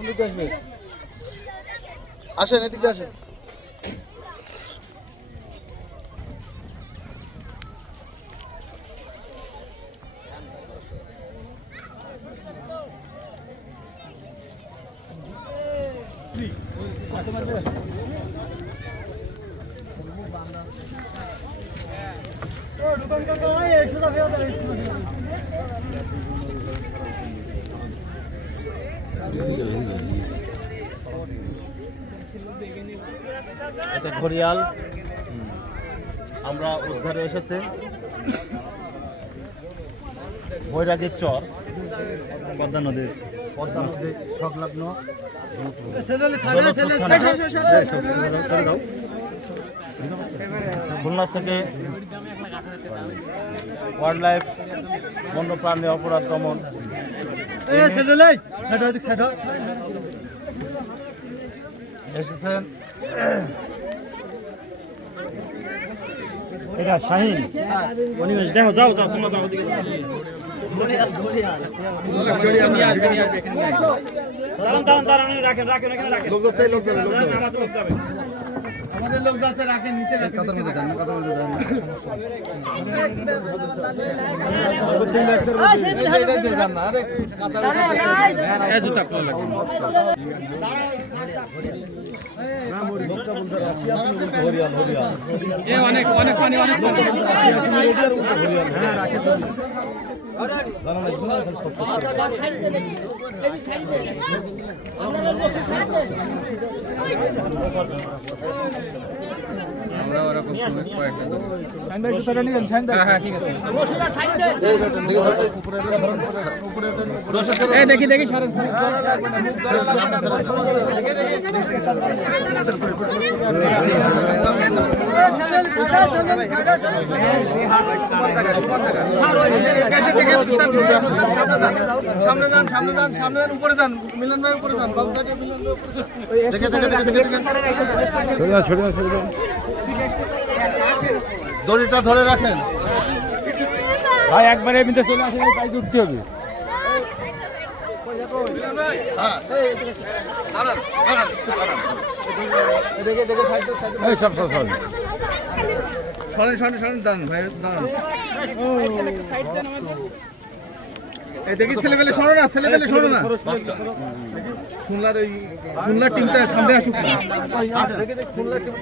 কোন দিকে আসবে আসেন এদিকে আসেন এটা ঘড়িয়াল। আমরা উদ্ধারে এসেছে। বৈরাগীর চর। পদ্মা নদীর। পদ্মা নদীর সংলগ্ন। খুলনা থেকে ওয়াইল্ড লাইফ বন্যপ্রাণী অপরাধ দমন। এসেছেন? এটা শাহিন। দেখো যাও যাও তোমরা যাও রাখেন রাখেন রাখেন। লোক যাচ্ছে লোক যাবে লোক যাবে। আমাদের লোক যাচ্ছে রাখেন নিচে রাখেন কথা বলতে যান কথা বলতে যান এই যে এটা দিয়ে যান না কাতার হরিয়াল হরিয়াল দেখি দেখি সরেন। সামনে যান সামনে যান সামনে যান উপরে যান মিলন ভাই উপরে যান বাবু মিলন ভাই উপরে দড়িটা ধরে রাখেন। ভাই একবারে এমনিতে চলে আসে তাই উঠতে হবে। হ্যাঁ। দাঁড়ান দাঁড়ান দাঁড়ান দেখে দেখে সাইডে সাইডে সব সব সব সরেন সরেন সরেন দাঁড়ান ভাই দাঁড়ান দেখি ছেলেবেলে সরো না ছেলেবেলে সরো না। খুলনার ওই খুলনার টিমটা সামনে আসুক না। খুলনার টিম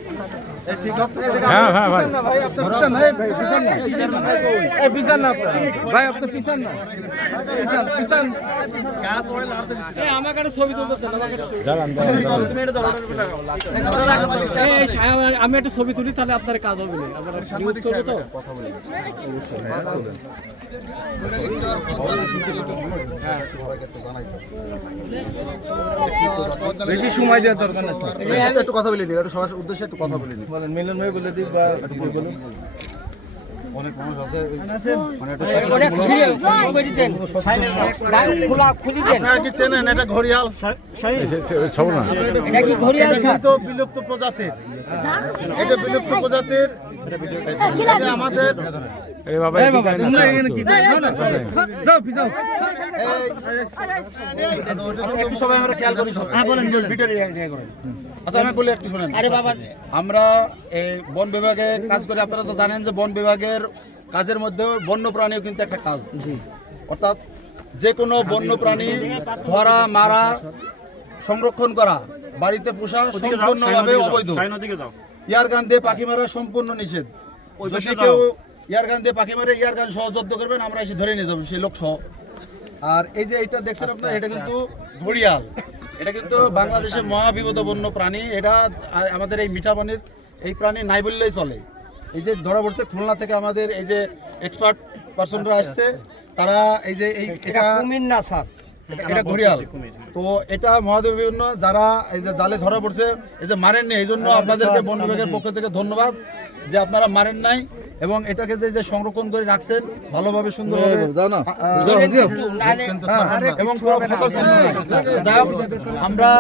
হ্যাঁ হ্যাঁ ভাই। ভাই আপনি পিছান না ভাই পিছান পিছান না। আপনি ভাই আপনি পিছান পিছান পিছান আমার কাছে ছবি তুলতে চান আমার কাছে দাঁড়ান দাঁড়ান এই সায়া- আমি একটা ছবি তুলি তাহলে আপনার কাজ হবে না। আপনার নিউজ করব তো? বেশি সময় দেওয়ার দরকার একটু কথা বলে একটু সবার উদ্দেশ্যে একটু কথা বলে বলেন মিলন ভাই বলে দিই বা বলুন অনেক মানুষ আছে মানে কি চেনেন? এটা ঘড়িয়াল? বিলুপ্ত প্রজাতির। এটা বিলুপ্ত প্রজাতির আমাদের। আচ্ছা। আচ্ছা আমরা এই বন বিভাগে কাজ করে। আপনারা তো জানেন যে বন বিভাগের কাজের মধ্যে বন্য প্রাণীও কিন্তু একটা কাজ। অর্থাৎ যে কোনো বন্য প্রাণী ধরা মারা সংরক্ষণ করা বাড়িতে পোষা সম্পূর্ণভাবে অবৈধ। শাহিন ওদিকে যাও। ইয়ার গান দিয়ে পাখি মারা সম্পূর্ণ নিষেধ। যদি কেউ ইয়ার গান দিয়ে পাখি মারে ইয়ার গান সহ জব্দ করবেন আমরা এসে ধরে নিয়ে যাব সেই লোক সহ। আর এই যে এটা দেখছেন আপনার এটা কিন্তু ঘড়িয়াল। এটা কিন্তু বাংলাদেশের মহাবিপদ বন্য প্রাণী। এটা আমাদের এই মিঠা পানির এই প্রাণী নাই বললেই চলে। এই যে ধরা পড়ছে খুলনা থেকে আমাদের এই যে এক্সপার্ট পার্সনরা আসছে তারা এই যে এই এটা কুমির না স্যার এটা ঘড়িয়াল তো এটা মহাদেব বিভিন্ন যারা এই যে জালে ধরা পড়ছে এই যে মারেননি এই জন্য আপনাদেরকে বন বিভাগের পক্ষ থেকে ধন্যবাদ যে আপনারা মারেন নাই এবং এটাকে যে যে সংরক্ষণ করে রাখছেন ভালোভাবে সুন্দরভাবে হ্যাঁ, এবং আমরা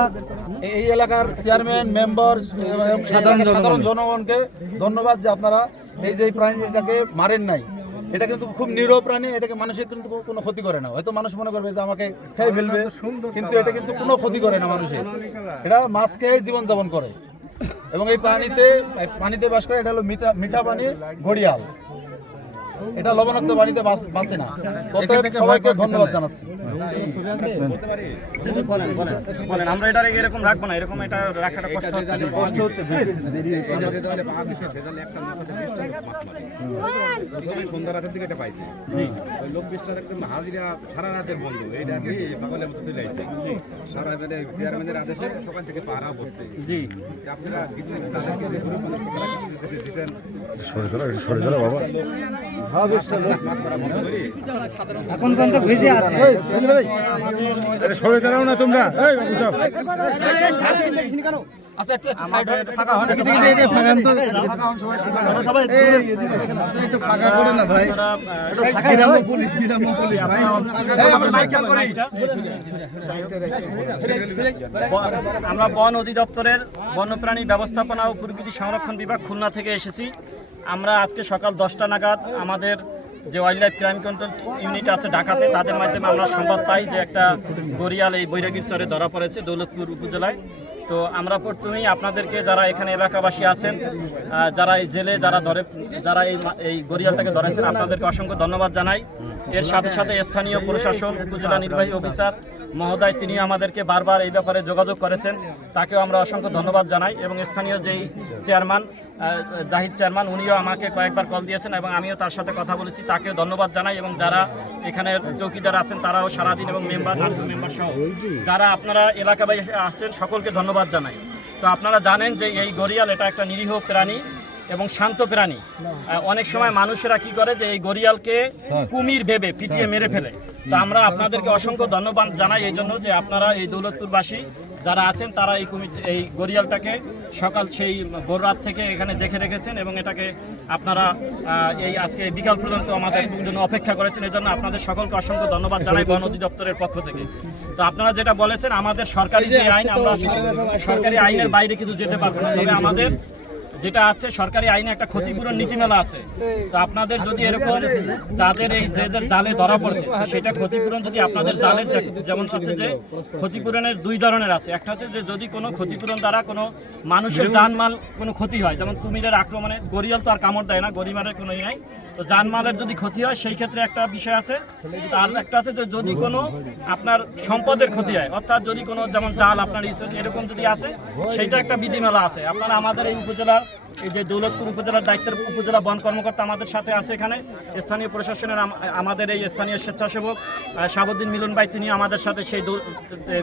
এই এলাকার চেয়ারম্যান মেম্বার সাধারণ সাধারণ জনগণকে ধন্যবাদ যে আপনারা এই যে প্রাণীটাকে মারেন নাই। এটা কিন্তু খুব নিরব প্রাণী এটাকে মানুষের কিন্তু কোনো ক্ষতি করে না। হয়তো মানুষ মনে করবে যে আমাকে খেয়ে ফেলবে কিন্তু এটা কিন্তু কোনো ক্ষতি করে না মানুষের। এটা মাছ খেয়ে জীবন যাপন করে। এবং এই প্রাণীতে এই পানিতে বাস করে এটা হলো মিঠা মিঠা পানি ঘড়িয়াল। এটা লবণাক্ত পানিতে বাঁচ- বাঁচে না। সবাইকে ধন্যবাদ জানাচ্ছি। বলেন আমরা এটা এরকম রাখব না এরকম এটা রাখাটা কষ্ট হচ্ছে। কষ্ট হচ্ছে প্রথমে সন্ধ্যা রাতের দিকে এটা পাইছে। ওই লোক বিশটা একদম হাজিরা সারা রাতের বন্ধু। এইটা কি পাগলের মতো তুলে সারা মানে চেয়ারম্যানের আদেশে সকাল থেকে পাহারা বসতে জি। আপনারা কিছু তাদেরকে যে পুরস্কার তারা কিছু দিতে দিতেন? সরে দাঁড়াও না তোমরা। এই উঠাও। আচ্ছা একটু একটু সাইড ফাঁকা হন। একটু ফাঁকা হন তো। ফাঁকা হন সবাই ফাঁকা হন। সবাই একটু ফাঁকা করে না ভাই। পুলিশ পুলিশ ভাই। আমরা করি আমরা বন অধিদপ্তরের বন্যপ্রাণী ব্যবস্থাপনা ও প্রকৃতি সংরক্ষণ বিভাগ খুলনা থেকে এসেছি। আমরা আজকে সকাল দশটা নাগাদ আমাদের যে wildlife crime control unit আছে ঢাকাতে, তাদের মাধ্যমে আমরা সংবাদ পাই যে একটা গড়িয়াল এই বৈরাগীর চরে ধরা পড়েছে দৌলতপুর উপজেলায়। তো আমরা প্রথমেই আপনাদেরকে যারা এখানে এলাকাবাসী আছেন যারা এই জেলে, যারা ধরে, যারা এই এই গড়িয়ালটাকে ধরেছেন, আপনাদেরকে অসংখ্য ধন্যবাদ জানাই। এর সাথে সাথে স্থানীয় প্রশাসন, উপজেলা নির্বাহী অফিসার মহোদয়, তিনি আমাদেরকে বারবার এই ব্যাপারে যোগাযোগ করেছেন। তাকেও আমরা অসংখ্য ধন্যবাদ জানাই এবং স্থানীয় যেই চেয়ারম্যান জাহিদ চেয়ারম্যান উনিও আমাকে কয়েকবার কল দিয়েছেন এবং আমিও তার সাথে কথা বলেছি তাকেও ধন্যবাদ জানাই এবং যারা এখানে চৌকিদার আছেন তারাও সারাদিন এবং মেম্বার নাটক মেম্বার সহ। যারা আপনারা এলাকাবাসী আছেন সকলকে ধন্যবাদ জানাই। তো আপনারা জানেন যে এই গড়িয়াল এটা একটা নিরীহ প্রাণী এবং শান্ত প্রাণী। অনেক সময় মানুষেরা কি করে যে এই গড়িয়ালকে কুমির ভেবে পিটিয়ে মেরে ফেলে। তো আমরা আপনাদেরকে অসংখ্য ধন্যবাদ জানাই এই জন্য যে আপনারা এই দৌলতপুরবাসী যারা আছেন তারা এই কুমির এই গড়িয়ালটাকে সকাল সেই ভোর রাত থেকে এখানে দেখে রেখেছেন এবং এটাকে আপনারা এই আজকে বিকাল পর্যন্ত আমাদের জন্য অপেক্ষা করেছেন। এজন্য আপনাদের সকলকে অসংখ্য ধন্যবাদ জানাই বন অধিদপ্তরের পক্ষ থেকে। তো আপনারা যেটা বলেছেন আমাদের সরকারি যে আইন আমরা সরকারি আইনের বাইরে কিছু যেতে পারব না। তবে আমাদের যেটা আছে সরকারি আইনে একটা ক্ষতিপূরণ নীতিমালা আছে। তো আপনাদের যদি এরকম যাদের এই যাদের জালে ধরা পড়ছে সেটা ক্ষতিপূরণ যদি আপনাদের জালের যেমন হচ্ছে যে ক্ষতিপূরণের দুই ধরনের আছে। একটা হচ্ছে যে যদি কোনো ক্ষতিপূরণ দ্বারা কোনো মানুষের জানমাল কোনো ক্ষতি হয় যেমন কুমিরের আক্রমণে গরিয়াল তো আর কামড় দেয় না গরিমারের কোনো নাই। তো যানমালের যদি ক্ষতি হয়, সেই ক্ষেত্রে একটা বিষয় আছে। আর একটা আছে যে যদি কোনো আপনার সম্পদের ক্ষতি হয়, অর্থাৎ যদি কোনো যেমন চাল আপনার এরকম যদি আছে, সেইটা একটা বিধিমালা আছে। আপনারা আমাদের এই উপজেলার এই যে দৌলতপুর উপজেলার দায়িত্বের উপজেলা বন কর্মকর্তা আমাদের সাথে আছে এখানে। স্থানীয় প্রশাসনের আমাদের এই স্থানীয় স্বেচ্ছাসেবক শাহাবুদ্দিন মিলন ভাই তিনি আমাদের সাথে সেই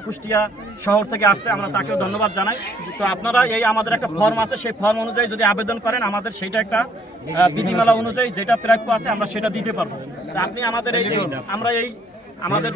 কুষ্টিয়া শহর থেকে আসছে। আমরা তাকেও ধন্যবাদ জানাই। তো আপনারা এই আমাদের একটা ফর্ম আছে, সেই ফর্ম অনুযায়ী যদি আবেদন করেন, আমাদের সেইটা একটা বিধিমালা অনুযায়ী যেটা প্রাপ্য আছে, আমরা সেটা দিতে পারব। আপনি আমাদের এই আমরা এই আমাদের